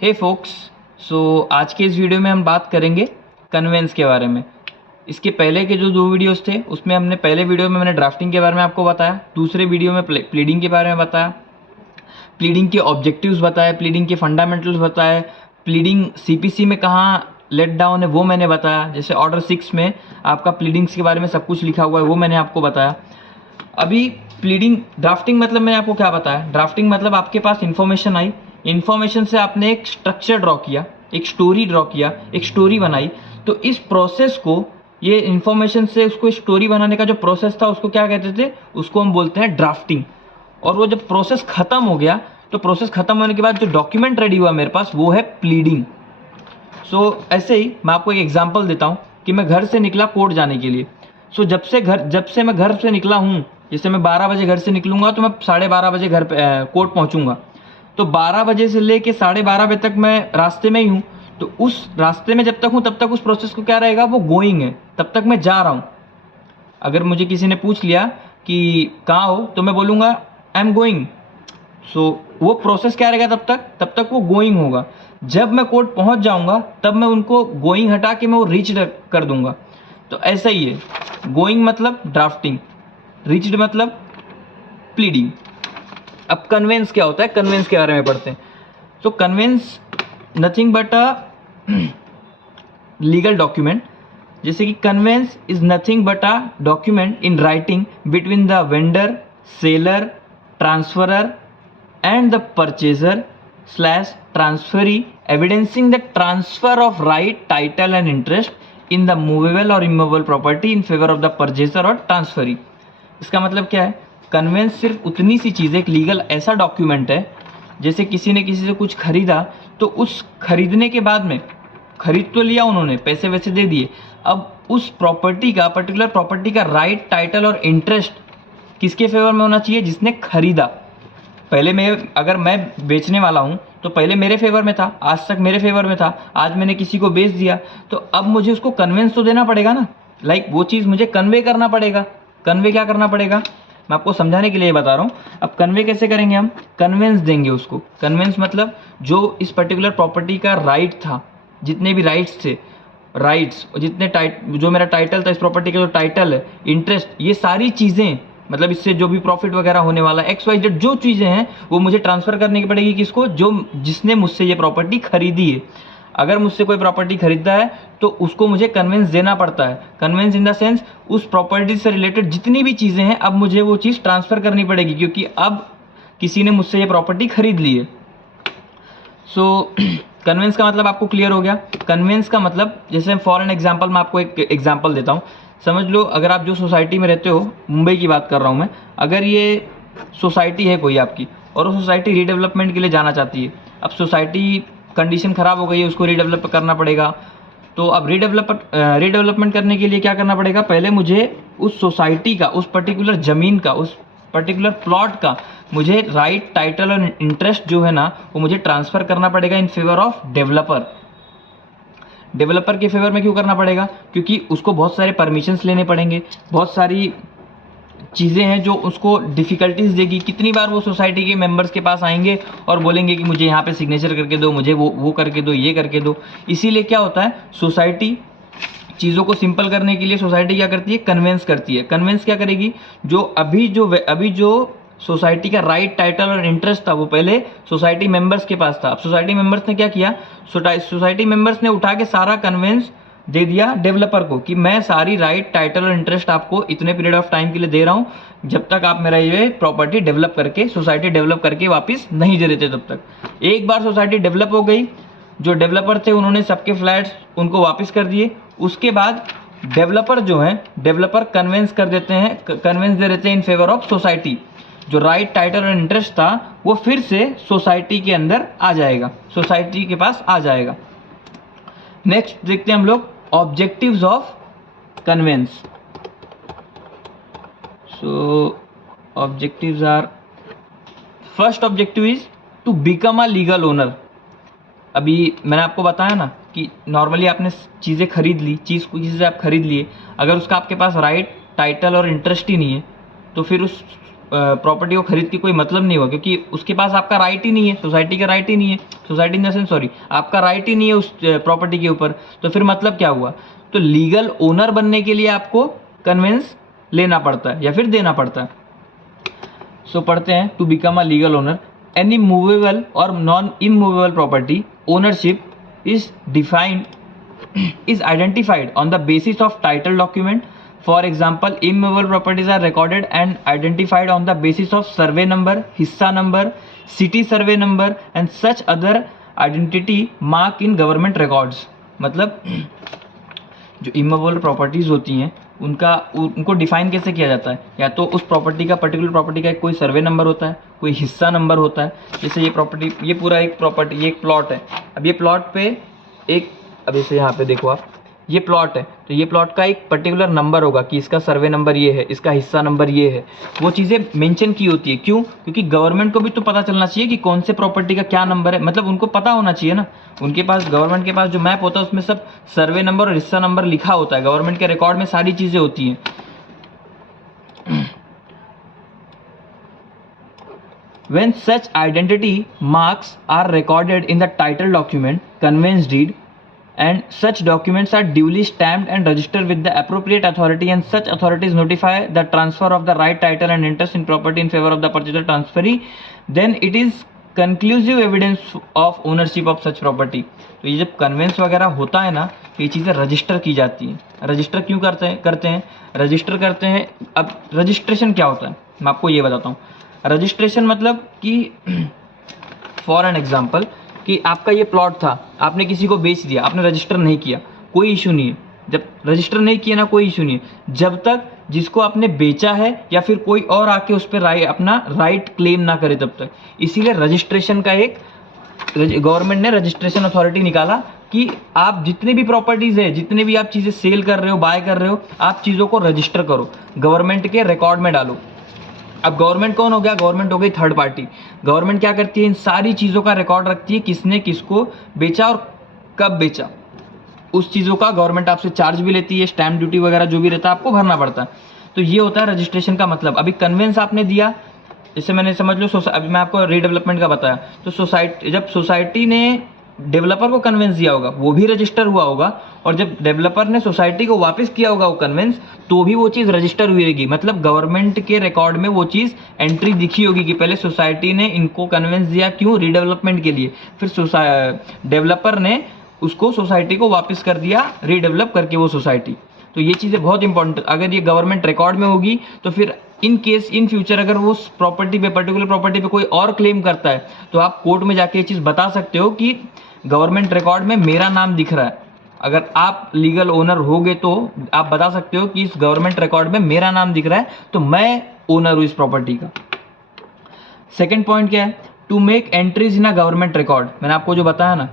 हे focus, सो आज के इस वीडियो में हम बात करेंगे कन्वेंस के बारे में। इसके पहले के जो 2 वीडियोस थे उसमें हमने पहले वीडियो में मैंने ड्राफ्टिंग के बारे में आपको बताया, दूसरे वीडियो में प्लीडिंग के बारे में बताया, प्लीडिंग के ऑब्जेक्टिव्स बताए, प्लीडिंग के फंडामेंटल्स बताए, प्लीडिंग सीपीसी में कहाँ लेट डाउन है वो मैंने बताया। जैसे ऑर्डर 6 में आपका प्लीडिंग्स के बारे में सब कुछ लिखा हुआ है वो मैंने आपको बताया। अभी प्लीडिंग ड्राफ्टिंग मतलब मैंने आपको क्या बताया, ड्राफ्टिंग मतलब आपके पास इन्फॉर्मेशन आई, इन्फॉर्मेशन से आपने एक स्ट्रक्चर ड्रॉ किया, एक स्टोरी ड्रॉ किया, एक स्टोरी बनाई। तो इस प्रोसेस को, ये इन्फॉर्मेशन से उसको स्टोरी बनाने का जो प्रोसेस था उसको क्या कहते थे, उसको हम बोलते हैं ड्राफ्टिंग। और वो जब प्रोसेस खत्म हो गया तो प्रोसेस खत्म होने के बाद जो डॉक्यूमेंट रेडी हुआ मेरे पास वो है प्लीडिंग। सो ऐसे ही मैं आपको एक एग्जांपल देता हूँ कि मैं घर से निकला कोर्ट जाने के लिए। सो जब से मैं घर से निकला हूँ, जैसे मैं 12 बजे घर से निकलूँगा तो मैं 12:30 बजे घर पे कोर्ट पहुँचूँगा। तो 12 बजे से लेके 12:30 बजे तक मैं रास्ते में ही हूँ। तो उस रास्ते में जब तक हूँ तब तक उस प्रोसेस को क्या रहेगा, वो गोइंग है, तब तक मैं जा रहा हूँ। अगर मुझे किसी ने पूछ लिया कि कहाँ हो तो मैं बोलूँगा आई एम गोइंग। सो वो प्रोसेस क्या रहेगा तब तक वो गोइंग होगा। जब मैं कोर्ट पहुंच जाऊंगा तब मैं उनको गोइंग हटा के मैं वो रीच कर दूंगा। तो ऐसा ही है, गोइंग मतलब ड्राफ्टिंग, रीच्ड मतलब प्लीडिंग। अब कन्वेंस क्या होता है, कन्वेंस के बारे में पढ़ते हैं। So conveyance nothing but a legal document. जैसे कि conveyance is nothing but a document in writing between the vendor, seller, transferor and the purchaser slash transferee, evidencing the transfer of right, title and interest in the movable or immovable property in favor of the purchaser और transferee। इसका मतलब क्या है, convince सिर्फ उतनी सी चीज़ है, एक legal ऐसा डॉक्यूमेंट है, जैसे किसी ने किसी से कुछ खरीदा तो उस खरीदने के बाद में, खरीद तो लिया उन्होंने, पैसे वैसे दे दिए, अब उस प्रॉपर्टी का, पर्टिकुलर प्रॉपर्टी का राइट, टाइटल और इंटरेस्ट किसके फेवर में होना चाहिए, जिसने खरीदा। पहले अगर मैं बेचने वाला हूँ तो पहले मेरे फेवर में था, आज तक मेरे फेवर में था, आज मैंने किसी को बेच दिया तो अब मुझे उसको कन्वेंस तो देना पड़ेगा ना। वो चीज़ मुझे कन्वे करना पड़ेगा। कन्वे क्या करना पड़ेगा, मैं आपको समझाने के लिए बता रहा हूँ। अब कन्वे कैसे करेंगे, हम कन्वेंस देंगे उसको। कन्वेंस मतलब जो इस पर्टिकुलर प्रॉपर्टी का राइट था, जितने भी राइट्स थे, राइट्स जितने जो मेरा टाइटल था इस प्रॉपर्टी का, जो टाइटल है, इंटरेस्ट, ये सारी चीज़ें, मतलब इससे जो भी प्रॉफिट वगैरह होने वाला है, XYZ जो चीज़ें हैं वो मुझे ट्रांसफ़र करने की पड़ेगी किसको, जिसने मुझसे ये प्रॉपर्टी खरीदी है। अगर मुझसे कोई प्रॉपर्टी खरीदता है तो उसको मुझे कन्वेंस देना पड़ता है। कन्वेंस इन द सेंस उस प्रॉपर्टी से रिलेटेड जितनी भी चीज़ें हैं अब मुझे वो चीज़ ट्रांसफ़र करनी पड़ेगी, क्योंकि अब किसी ने मुझसे ये प्रॉपर्टी खरीद ली है। सो कन्वेंस का मतलब आपको क्लियर हो गया। कन्वेंस का मतलब, जैसे फॉर एन एग्जांपल मैं आपको एक एग्जांपल देता हूँ। समझ लो, अगर आप जो सोसाइटी में रहते हो, मुंबई की बात कर रहा हूँ मैं, अगर ये सोसाइटी है कोई आपकी और वो सोसाइटी रीडेवलपमेंट के लिए जाना चाहती है। अब सोसाइटी कंडीशन ख़राब हो गई है, उसको रीडेवलप करना पड़ेगा। तो अब रीडेवलपमेंट करने के लिए क्या करना पड़ेगा, पहले मुझे उस सोसाइटी का, उस पर्टिकुलर ज़मीन का, उस पर्टिकुलर प्लॉट का मुझे राइट, टाइटल और इंटरेस्ट जो है ना वो मुझे ट्रांसफ़र करना पड़ेगा in favour of developer. Developer के फेवर में क्यों करना पड़ेगा, क्योंकि उसको बहुत सारे परमिशंस लेने पड़ेंगे, बहुत सारी चीज़ें हैं जो उसको डिफ़िकल्टीज देगी। कितनी बार वो सोसाइटी के मेंबर्स के पास आएंगे और बोलेंगे कि मुझे यहाँ पे सिग्नेचर करके दो, मुझे वो करके दो, ये करके दो। इसीलिए क्या होता है, सोसाइटी चीज़ों को सिंपल करने के लिए सोसाइटी क्या करती है, कन्वेंस करती है। कन्वेंस क्या करेगी, जो अभी जो सोसाइटी का राइट, टाइटल और इंटरेस्ट था वो पहले सोसाइटी मेंबर्स के पास था। अब सोसाइटी मेंबर्स ने क्या किया, सोसाइटी मेंबर्स ने उठा के सारा कन्वेंस दे दिया डेवलपर को कि मैं सारी राइट, टाइटल और इंटरेस्ट आपको इतने पीरियड ऑफ टाइम के लिए दे रहा हूँ, जब तक आप मेरा ये प्रॉपर्टी डेवलप करके, सोसाइटी डेवलप करके वापस नहीं दे देते तब तक। एक बार सोसाइटी डेवलप हो गई, जो डेवलपर थे उन्होंने सबके फ्लैट्स उनको वापस कर दिए। उसके बाद डेवलपर जो हैं, डेवलपर कन्वेंस कर देते हैं, कन्वेंस दे देते हैं इन फेवर ऑफ सोसाइटी। जो राइट, टाइटल और इंटरेस्ट था वो फिर से सोसाइटी के अंदर आ जाएगा, सोसाइटी के पास आ जाएगा। नेक्स्ट देखते हैं हम लोग objectives of conveyance. So objectives are, first objective is to become a legal owner. अभी मैंने आपको बताया ना कि नॉर्मली आपने चीज़ें खरीद ली, चीज़ को किसी से आप खरीद लिए, अगर उसका आपके पास राइट, टाइटल और इंटरेस्ट ही नहीं है तो फिर उस प्रॉपर्टी को खरीद के कोई मतलब नहीं हुआ, क्योंकि उसके पास आपका राइट ही नहीं है, सोसाइटी का राइट ही नहीं है। Society in the sense sorry आपका राइट ही नहीं है उस प्रॉपर्टी के ऊपर, तो फिर मतलब क्या हुआ? तो लीगल ओनर बनने के लिए आपको कन्वेंस लेना पड़ता है या फिर देना पड़ता है। सो पढ़ते हैं, to become a legal owner any movable और non immovable property ownership is defined is identified on the basis of title document. For example, immovable properties are recorded and identified on the basis of survey number, hissa number, city survey number and such other identity mark in government records. मतलब जो immovable properties होती हैं उनको define कैसे किया जाता है? या तो उस प्रॉपर्टी का पर्टिकुलर प्रॉपर्टी का कोई सर्वे नंबर होता है, कोई हिस्सा नंबर होता है। जैसे ये प्रॉपर्टी, ये पूरा एक प्रॉपर्टी, ये एक प्लॉट है। अब ये प्लॉट पे एक, अब जैसे यहाँ पे देखो आप, ये प्लॉट है तो ये प्लॉट का एक पर्टिकुलर नंबर होगा कि इसका सर्वे नंबर ये है, इसका हिस्सा नंबर ये है। वो चीज़ें मेंशन की होती है। क्यों? क्योंकि गवर्नमेंट को भी तो पता चलना चाहिए कि कौन से प्रॉपर्टी का क्या नंबर है, मतलब उनको पता होना चाहिए ना। उनके पास, गवर्नमेंट के पास जो मैप होता है उसमें सब सर्वे नंबर और हिस्सा नंबर लिखा होता है। गवर्नमेंट के रिकॉर्ड में सारी चीज़ें होती हैं। When such identity marks are recorded in the title document, conveyance deed, and such documents are duly stamped and registered with the appropriate authority, and such authorities notify the transfer of the right title and interest in property in favor of the purchaser transferee, then it is conclusive evidence of ownership of such property. तो ये जब convince वगैरह होता है ना, ये चीज़ें register की जाती हैं। रजिस्टर क्यों करते हैं रजिस्टर करते हैं। अब रजिस्ट्रेशन क्या होता है मैं आपको ये बताता हूँ। रजिस्ट्रेशन मतलब कि फॉर एन एग्जांपल कि आपका ये प्लॉट था, आपने किसी को बेच दिया, आपने रजिस्टर नहीं किया, कोई इशू नहीं है। जब रजिस्टर नहीं किया ना, कोई इशू नहीं है जब तक जिसको आपने बेचा है या फिर कोई और आके उस पर अपना राइट क्लेम ना करे तब तक। इसीलिए रजिस्ट्रेशन का एक, गवर्नमेंट ने रजिस्ट्रेशन अथॉरिटी निकाला कि आप जितने भी प्रॉपर्टीज़ है, जितने भी आप चीज़ें सेल कर रहे हो, बाय कर रहे हो, आप चीज़ों को रजिस्टर करो, गवर्नमेंट के रिकॉर्ड में डालो। अब गवर्नमेंट कौन हो गया? गवर्नमेंट हो गई थर्ड पार्टी। गवर्नमेंट क्या करती है? इन सारी चीज़ों का रिकॉर्ड रखती है, किसने किसको बेचा और कब बेचा। उस चीज़ों का गवर्नमेंट आपसे चार्ज भी लेती है, स्टैम्प ड्यूटी वगैरह जो भी रहता है आपको भरना पड़ता है। तो ये होता है रजिस्ट्रेशन का मतलब। अभी कन्वेंस आपने दिया, जैसे मैंने समझ लो अभी मैं आपको रीडेवलपमेंट का बताया, तो जब सोसाइटी ने डेवलपर को कन्वेंस दिया होगा वो भी रजिस्टर हुआ होगा, और जब डेवलपर ने सोसाइटी को वापस किया होगा वो कन्वेंस, तो भी वो चीज़ रजिस्टर हुई रहेगी। मतलब गवर्नमेंट के रिकॉर्ड में वो चीज़ एंट्री दिखी होगी कि पहले सोसाइटी ने इनको कन्वेंस दिया, क्यों? रीडेवलपमेंट के लिए। फिर डेवलपर ने उसको सोसाइटी को वापस कर दिया, रीडेवलप करके वो सोसाइटी। तो ये चीज़ें बहुत इंपॉर्टेंट, अगर ये गवर्नमेंट रिकॉर्ड में होगी तो फिर इन केस इन फ्यूचर अगर वो उस प्रॉपर्टी पे, पर्टिकुलर प्रॉपर्टी पे कोई और क्लेम करता है तो आप कोर्ट में जाके ये चीज़ बता सकते हो कि गवर्नमेंट रिकॉर्ड में मेरा नाम दिख रहा है। अगर आप लीगल ओनर होगे तो आप बता सकते हो कि इस गवर्नमेंट रिकॉर्ड में मेरा नाम दिख रहा है, तो मैं ओनर हूँ इस प्रॉपर्टी का। सेकेंड पॉइंट क्या है? To make entries in a government record. मैंने आपको जो बताया ना,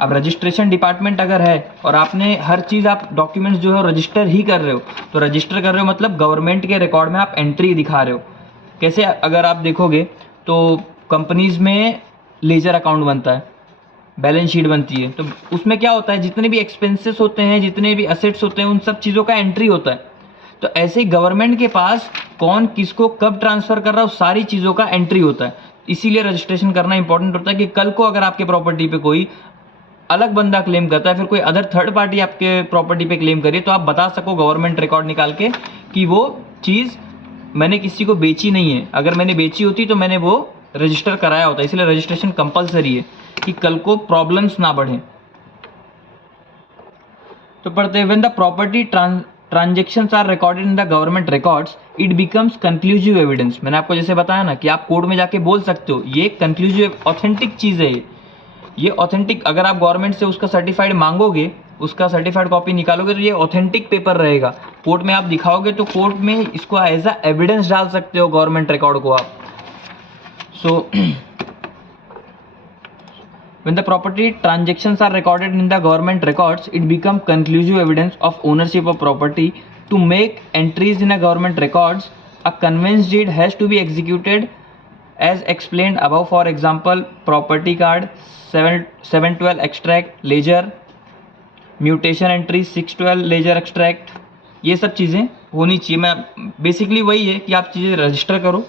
अब रजिस्ट्रेशन डिपार्टमेंट अगर है और आपने हर चीज़, आप डॉक्यूमेंट्स जो है रजिस्टर ही कर रहे हो, तो रजिस्टर कर रहे हो मतलब गवर्नमेंट के रिकॉर्ड में आप एंट्री दिखा रहे हो। कैसे? अगर आप देखोगे तो कंपनीज़ में लेजर अकाउंट बनता है, बैलेंस शीट बनती है, तो उसमें क्या होता है? जितने भी एक्सपेंसेस होते हैं, जितने भी असेट्स होते हैं, उन सब चीज़ों का एंट्री होता है। तो ऐसे ही गवर्नमेंट के पास कौन किसको कब ट्रांसफ़र कर रहा है, उस सारी चीज़ों का एंट्री होता है। इसीलिए रजिस्ट्रेशन करना इंपॉर्टेंट होता है कि कल को अगर आपके प्रॉपर्टी पे कोई अलग बंदा क्लेम करता है, फिर कोई अदर थर्ड पार्टी आपके प्रॉपर्टी पे क्लेम करिए, तो आप बता सको गवर्नमेंट रिकॉर्ड निकाल के कि वो चीज़ मैंने किसी को बेची नहीं है। अगर मैंने बेची होती तो मैंने वो रजिस्टर कराया होता। इसलिए रजिस्ट्रेशन कंपलसरी है कि कल को प्रॉब्लम्स ना बढ़ें। तो पढ़ते हैं, when the property transactions are recorded in the government records it becomes conclusive evidence. मैंने आपको जैसे बताया ना कि आप कोर्ट में जाके बोल सकते हो, ये कंक्लूसिव ऑथेंटिक चीज़ है। ये ऑथेंटिक, अगर आप गवर्नमेंट से उसका सर्टिफाइड मांगोगे, उसका सर्टिफाइड कॉपी निकालोगे, तो ये ऑथेंटिक पेपर रहेगा। कोर्ट में आप दिखाओगे तो कोर्ट में इसको एज अ एविडेंस डाल सकते हो गवर्नमेंट रिकॉर्ड को आप। सो when the property transactions are recorded in the government records it becomes conclusive evidence of ownership of property. To make entries in a government records a conveyance deed has to be executed as explained above. For example, property card, 712 extract, ledger, mutation entry, 612 ledger extract, ये सब चीज़ें होनी चाहिए। मैं basically वही है कि आप चीज़ें रजिस्टर करो,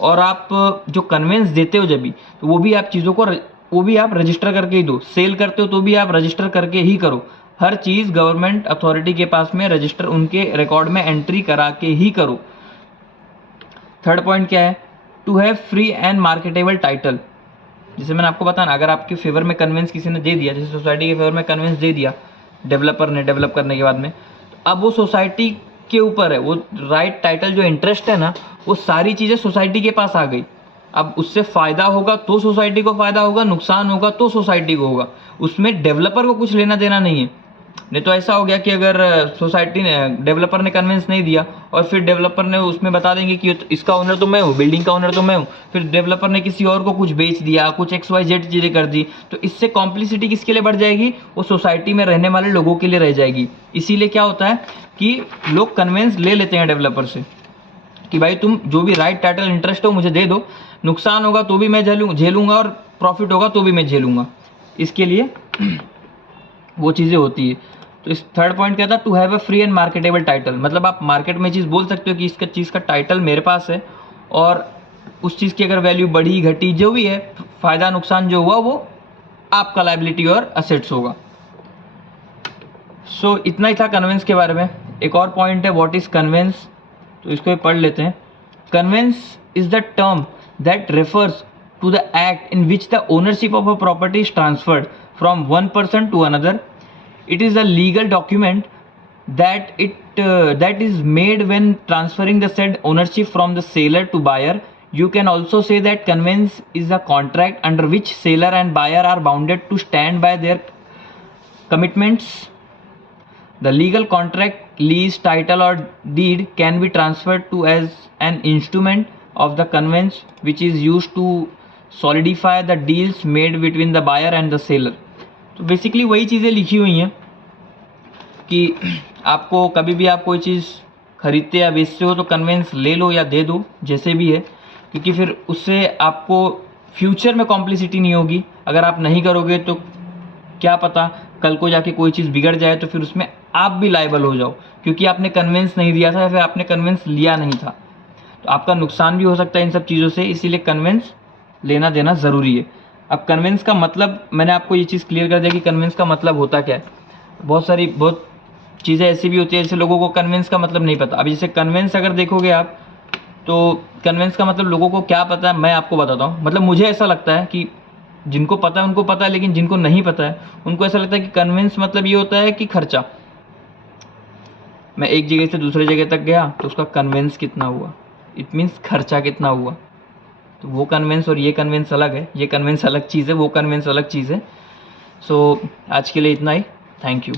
और आप जो कन्वेंस देते हो जब भी, तो वो भी आप चीज़ों को वो भी आप रजिस्टर करके ही दो। सेल करते हो तो भी आप रजिस्टर करके ही करो। हर चीज़ गवर्नमेंट अथॉरिटी के पास में रजिस्टर, उनके रिकॉर्ड में एंट्री करा के ही करो। थर्ड पॉइंट क्या है, to have free and marketable title. जैसे मैंने आपको बताया ना, अगर आपके फेवर में कन्वेंस किसी ने दे दिया, जैसे सोसाइटी के फेवर में कन्वेंस दे दिया डेवलपर ने, डेवलप करने के बाद में, तो अब वो सोसाइटी के ऊपर है, वो राइट टाइटल जो इंटरेस्ट है ना, वो सारी चीज़ें सोसाइटी के पास आ गई। अब उससे फ़ायदा होगा तो सोसाइटी को फ़ायदा होगा, नुकसान होगा तो सोसाइटी को होगा, उसमें डेवलपर को कुछ लेना देना नहीं है। नहीं तो ऐसा हो गया कि अगर सोसाइटी ने, डेवलपर ने कन्विंस नहीं दिया और फिर डेवलपर ने उसमें बता देंगे कि इसका ओनर तो मैं हूँ, बिल्डिंग का ओनर तो मैं हूँ, फिर डेवलपर ने किसी और को कुछ बेच दिया, कुछ XYZ चीज़ें कर दी, तो इससे कॉम्प्लिसिटी किसके लिए बढ़ जाएगी, वो सोसाइटी में रहने वाले लोगों के लिए रह जाएगी। इसीलिए क्या होता है कि लोग कन्विंस ले लेते हैं डेवलपर से कि भाई तुम जो भी राइट टाइटल इंटरेस्ट हो मुझे दे दो, नुकसान होगा तो भी मैं झेलूंगा और प्रॉफिट होगा तो भी मैं झेलूंगा। इसके लिए वो चीज़ें होती है। तो इस थर्ड पॉइंट क्या था, to have a free and marketable title, मतलब आप मार्केट में चीज़ बोल सकते हो कि इसका चीज़ का टाइटल मेरे पास है, और उस चीज़ की अगर वैल्यू बढ़ी घटी जो भी है, फ़ायदा नुकसान जो हुआ वो आपका लायबिलिटी और असेट्स होगा। सो इतना ही था कन्वेंस के बारे में। एक और पॉइंट है, व्हाट इज़ कन्वेंस, तो इसको भी पढ़ लेते हैं। Conveyance is the term that refers to the act in which the ownership of a property is transferred from one person to another. It is a legal document that is made when transferring the said ownership from the seller to buyer. You can also say that conveyance is a contract under which seller and buyer are bounded to stand by their commitments. The legal contract, lease, title or deed can be transferred to as an instrument of the conveyance which is used to solidify the deals made between the buyer and the seller. तो basically वही चीज़ें लिखी हुई हैं कि आपको कभी भी आप कोई चीज़ खरीदते या बेचते हो तो कन्वेंस ले लो या दे दो, जैसे भी है, क्योंकि फिर उससे आपको फ्यूचर में कॉम्प्लिसिटी नहीं होगी। अगर आप नहीं करोगे तो क्या पता कल को जाके कोई चीज़ बिगड़ जाए तो फिर उसमें आप भी लायबल हो जाओ, क्योंकि आपने कन्वेंस नहीं दिया था या फिर आपने कन्वेंस लिया नहीं था, तो आपका नुकसान भी हो सकता है इन सब चीज़ों से। इसीलिए कन्वेंस लेना देना ज़रूरी है। अब कन्वेंस का मतलब, मैंने आपको ये चीज़ क्लियर कर दिया कि कन्वेंस का मतलब होता क्या है। बहुत चीज़ें ऐसी भी होती है जैसे लोगों को कन्वेंस का मतलब नहीं पता। अब जैसे कन्वेंस अगर देखोगे आप, तो कन्वेंस का मतलब लोगों को क्या पता है, मैं आपको बताता हूँ। मतलब मुझे ऐसा लगता है कि जिनको पता है उनको पता है, लेकिन जिनको नहीं पता है उनको ऐसा लगता है कि कन्वेंस मतलब ये होता है कि खर्चा। मैं एक जगह से दूसरे जगह तक गया तो उसका कन्वेंस कितना हुआ, इट मीन्स खर्चा कितना हुआ। तो वो कन्वेंस और ये कन्वेंस अलग है, ये कन्वेंस अलग चीज़ है, वो कन्वेंस अलग चीज़ है। सो आज के लिए इतना ही, थैंक यू।